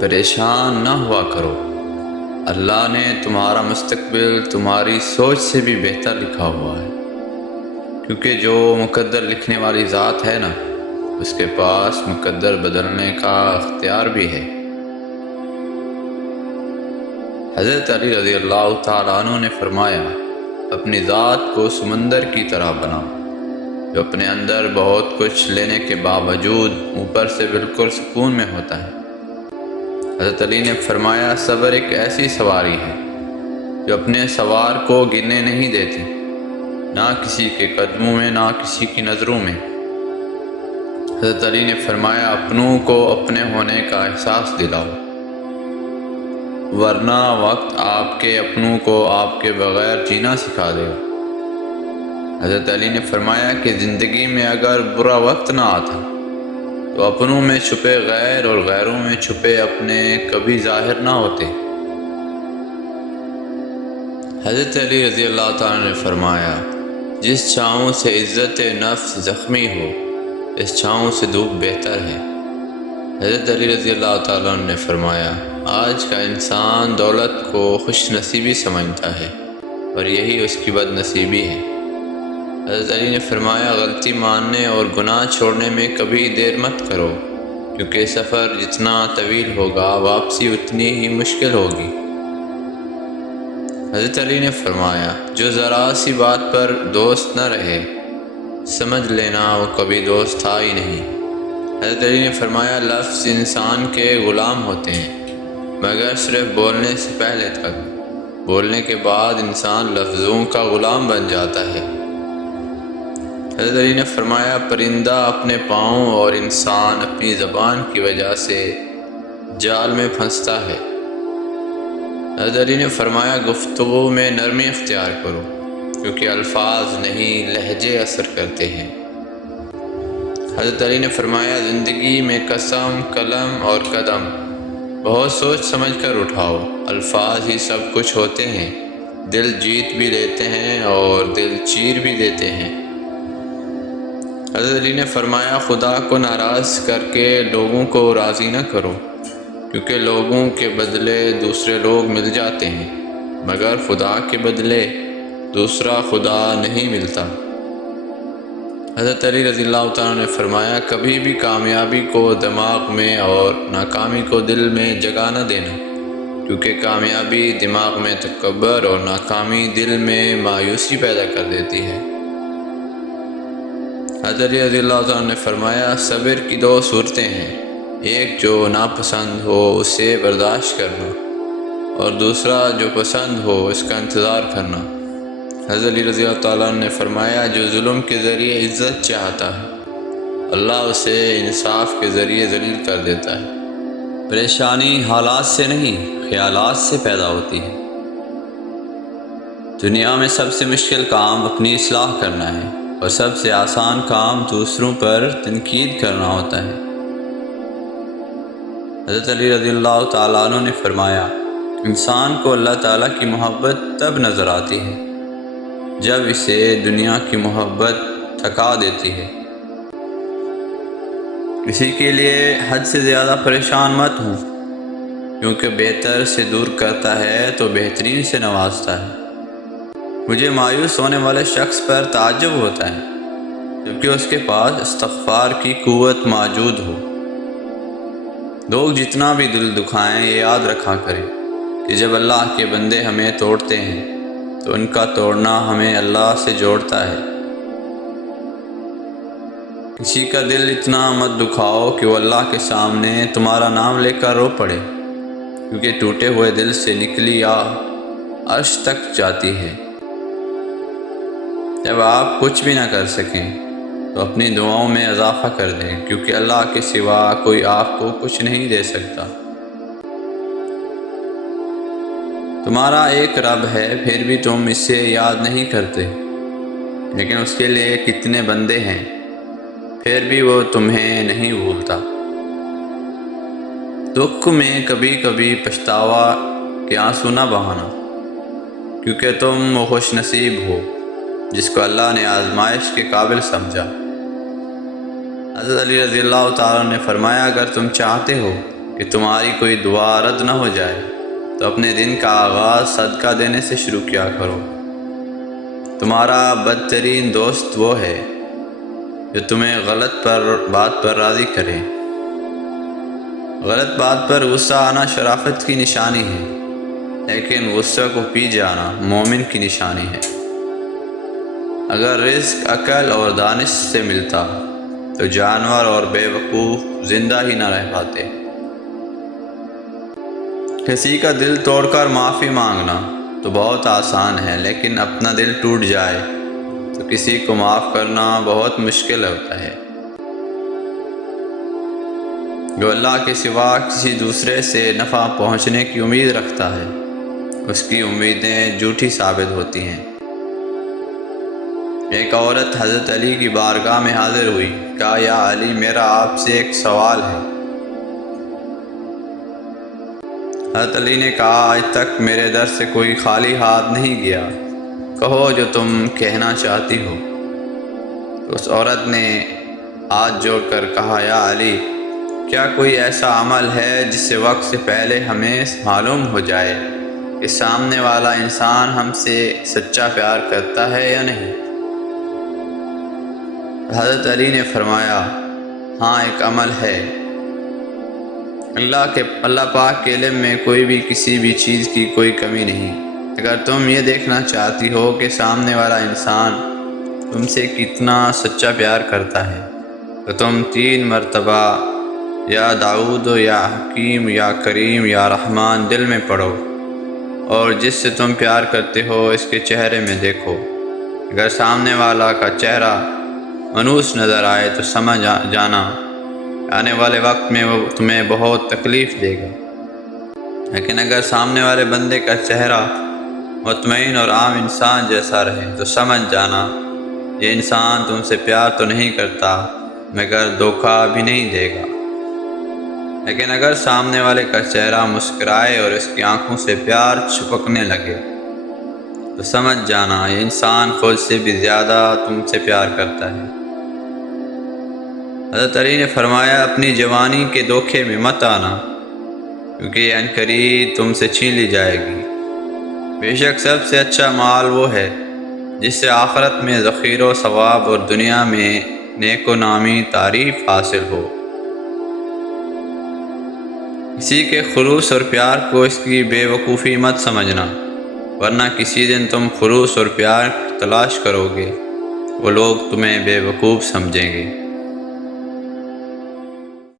پریشان نہ ہوا کرو، اللہ نے تمہارا مستقبل تمہاری سوچ سے بھی بہتر لکھا ہوا ہے، کیونکہ جو مقدر لکھنے والی ذات ہے نا، اس کے پاس مقدر بدلنے کا اختیار بھی ہے۔ حضرت علی رضی اللہ تعالیٰ عنہ نے فرمایا، اپنی ذات کو سمندر کی طرح بناؤ، جو اپنے اندر بہت کچھ لینے کے باوجود اوپر سے بالکل سکون میں ہوتا ہے۔ حضرت علی نے فرمایا، صبر ایک ایسی سواری ہے جو اپنے سوار کو گرنے نہیں دیتی، نہ کسی کے قدموں میں نہ کسی کی نظروں میں۔ حضرت علی نے فرمایا، اپنوں کو اپنے ہونے کا احساس دلاؤ، ورنہ وقت آپ کے اپنوں کو آپ کے بغیر جینا سکھا دے گا۔ حضرت علی نے فرمایا کہ زندگی میں اگر برا وقت نہ آتا تو اپنوں میں چھپے غیر اور غیروں میں چھپے اپنے کبھی ظاہر نہ ہوتے۔ حضرت علی رضی اللہ تعالیٰ نے فرمایا، جس چھاؤں سے عزت نفس زخمی ہو، اس چھاؤں سے دھوپ بہتر ہے۔ حضرت علی رضی اللہ تعالیٰ نے فرمایا، آج کا انسان دولت کو خوش نصیبی سمجھتا ہے اور یہی اس کی بد نصیبی ہے۔ حضرت علی نے فرمایا، غلطی ماننے اور گناہ چھوڑنے میں کبھی دیر مت کرو، کیونکہ سفر جتنا طویل ہوگا واپسی اتنی ہی مشکل ہوگی۔ حضرت علی نے فرمایا، جو ذرا سی بات پر دوست نہ رہے، سمجھ لینا وہ کبھی دوست تھا ہی نہیں۔ حضرت علی نے فرمایا، لفظ انسان کے غلام ہوتے ہیں مگر صرف بولنے سے پہلے تک، بولنے کے بعد انسان لفظوں کا غلام بن جاتا ہے۔ حضرت علی نے فرمایا، پرندہ اپنے پاؤں اور انسان اپنی زبان کی وجہ سے جال میں پھنستا ہے۔ حضرت علی نے فرمایا، گفتگو میں نرمی اختیار کرو، کیونکہ الفاظ نہیں لہجے اثر کرتے ہیں۔ حضرت علی نے فرمایا، زندگی میں قسم، قلم اور قدم بہت سوچ سمجھ کر اٹھاؤ، الفاظ ہی سب کچھ ہوتے ہیں، دل جیت بھی لیتے ہیں اور دل چیر بھی دیتے ہیں۔ حضرت علی نے فرمایا، خدا کو ناراض کر کے لوگوں کو راضی نہ کرو، کیونکہ لوگوں کے بدلے دوسرے لوگ مل جاتے ہیں مگر خدا کے بدلے دوسرا خدا نہیں ملتا۔ حضرت علی رضی اللہ تعالیٰ نے فرمایا، کبھی بھی کامیابی کو دماغ میں اور ناکامی کو دل میں جگہ نہ دینا، کیونکہ کامیابی دماغ میں تکبر اور ناکامی دل میں مایوسی پیدا کر دیتی ہے۔ حضرت علی رضی اللہ تعالیٰ نے فرمایا، صبر کی دو صورتیں ہیں، ایک جو ناپسند ہو اسے برداشت کرنا، اور دوسرا جو پسند ہو اس کا انتظار کرنا۔ حضرت علی رضی اللہ تعالیٰ نے فرمایا، جو ظلم کے ذریعے عزت چاہتا ہے، اللہ اسے انصاف کے ذریعے ذلیل کر دیتا ہے۔ پریشانی حالات سے نہیں، خیالات سے پیدا ہوتی ہے۔ دنیا میں سب سے مشکل کام اپنی اصلاح کرنا ہے اور سب سے آسان کام دوسروں پر تنقید کرنا ہوتا ہے۔ حضرت علی رضی اللہ تعالیٰ عنہ نے فرمایا، انسان کو اللہ تعالیٰ کی محبت تب نظر آتی ہے جب اسے دنیا کی محبت تھکا دیتی ہے۔ کسی کے لیے حد سے زیادہ پریشان مت ہوں، کیونکہ بہتر سے دور کرتا ہے تو بہترین سے نوازتا ہے۔ مجھے مایوس ہونے والے شخص پر تعجب ہوتا ہے جبکہ اس کے پاس استغفار کی قوت موجود ہو۔ لوگ جتنا بھی دل دکھائیں، یہ یاد رکھا کریں کہ جب اللہ کے بندے ہمیں توڑتے ہیں تو ان کا توڑنا ہمیں اللہ سے جوڑتا ہے۔ کسی کا دل اتنا مت دکھاؤ کہ وہ اللہ کے سامنے تمہارا نام لے کر رو پڑے، کیونکہ ٹوٹے ہوئے دل سے نکلی آہ عرش تک جاتی ہے۔ جب آپ کچھ بھی نہ کر سکیں تو اپنی دعاؤں میں اضافہ کر دیں، کیونکہ اللہ کے سوا کوئی آپ کو کچھ نہیں دے سکتا۔ تمہارا ایک رب ہے، پھر بھی تم اسے یاد نہیں کرتے، لیکن اس کے لیے کتنے بندے ہیں، پھر بھی وہ تمہیں نہیں بھولتا۔ دکھ میں کبھی کبھی پچھتاوا کے آنسو نہ بہانا، کیونکہ تم وہ خوش نصیب ہو جس کو اللہ نے آزمائش کے قابل سمجھا۔ حضرت علی رضی اللہ تعالیٰ نے فرمایا، اگر تم چاہتے ہو کہ تمہاری کوئی دعا رد نہ ہو جائے تو اپنے دن کا آغاز صدقہ دینے سے شروع کیا کرو۔ تمہارا بدترین دوست وہ ہے جو تمہیں غلط بات پر راضی کرے۔ غلط بات پر غصہ آنا شرافت کی نشانی ہے، لیکن غصہ کو پی جانا مومن کی نشانی ہے۔ اگر رزق عقل اور دانش سے ملتا تو جانور اور بے وقوف زندہ ہی نہ رہ پاتے۔ کسی کا دل توڑ کر معافی مانگنا تو بہت آسان ہے، لیکن اپنا دل ٹوٹ جائے تو کسی کو معاف کرنا بہت مشکل ہوتا ہے۔ جو اللہ کے سوا کسی دوسرے سے نفع پہنچنے کی امید رکھتا ہے، اس کی امیدیں جھوٹی ثابت ہوتی ہیں۔ ایک عورت حضرت علی کی بارگاہ میں حاضر ہوئی، کہا یا علی، میرا آپ سے ایک سوال ہے۔ حضرت علی نے کہا آج تک میرے در سے کوئی خالی ہاتھ نہیں گیا، کہو جو تم کہنا چاہتی ہو۔ اس عورت نے ہاتھ جوڑ کر کہا یا علی، کیا کوئی ایسا عمل ہے جس سے وقت سے پہلے ہمیں معلوم ہو جائے کہ سامنے والا انسان ہم سے سچا پیار کرتا ہے یا نہیں؟ حضرت علی نے فرمایا ہاں، ایک عمل ہے۔ اللہ پاک کے علم میں کوئی بھی کسی بھی چیز کی کوئی کمی نہیں۔ اگر تم یہ دیکھنا چاہتی ہو کہ سامنے والا انسان تم سے کتنا سچا پیار کرتا ہے تو تم 3 مرتبہ یا داؤد یا حکیم یا کریم یا رحمان دل میں پڑھو، اور جس سے تم پیار کرتے ہو اس کے چہرے میں دیکھو۔ اگر سامنے والا کا چہرہ منحوس نظر آئے تو سمجھ جانا آنے والے وقت میں وہ تمہیں بہت تکلیف دے گا، لیکن اگر سامنے والے بندے کا چہرہ مطمئن اور عام انسان جیسا رہے تو سمجھ جانا یہ انسان تم سے پیار تو نہیں کرتا مگر دھوکہ بھی نہیں دے گا۔ لیکن اگر سامنے والے کا چہرہ مسکرائے اور اس کی آنکھوں سے پیار چھپکنے لگے تو سمجھ جانا یہ انسان خود سے بھی زیادہ تم سے پیار کرتا ہے۔ حضرت علی نے فرمایا اپنی جوانی کے دھوکے میں مت آنا، کیونکہ یہ عنقریب تم سے چھین لی جائے گی۔ بے شک سب سے اچھا مال وہ ہے جس سے آخرت میں ذخیرہ و ثواب اور دنیا میں نیک و نامی تعریف حاصل ہو۔ کسی کے خلوص اور پیار کو اس کی بے وقوفی مت سمجھنا، ورنہ کسی دن تم خلوص اور پیار تلاش کرو گے، وہ لوگ تمہیں بے وقوف سمجھیں گے۔